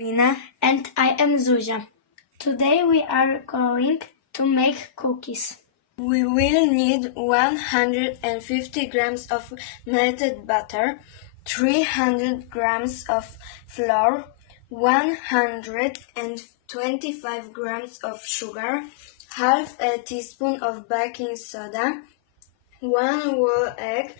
Lina. And I am Zuzia. Today we are going to make cookies. We will need 150 grams of melted butter, 300 grams of flour, 125 grams of sugar, half a teaspoon of baking soda, 1 whole egg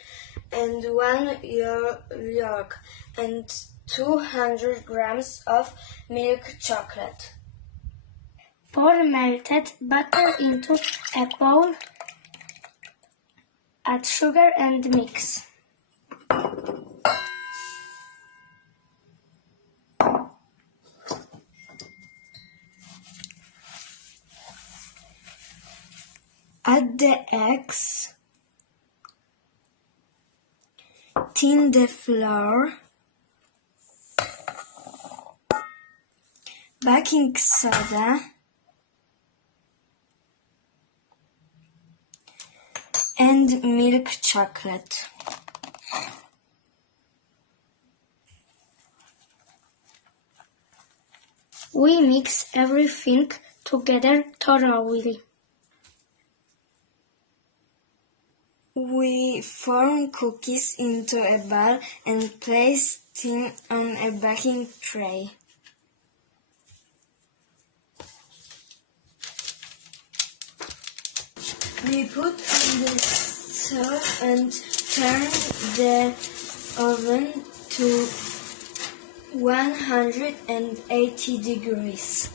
and 1 yolk, and 200 grams of milk chocolate. Pour melted butter into a bowl, add sugar and mix. Add the eggs, thin the flour, baking soda, and milk chocolate. We mix everything together thoroughly. We form cookies into a ball and place them on a baking tray. We put on the stove and turn the oven to 180 degrees.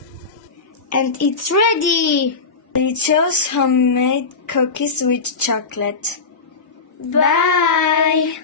And it's ready! Delicious homemade cookies with chocolate. Bye!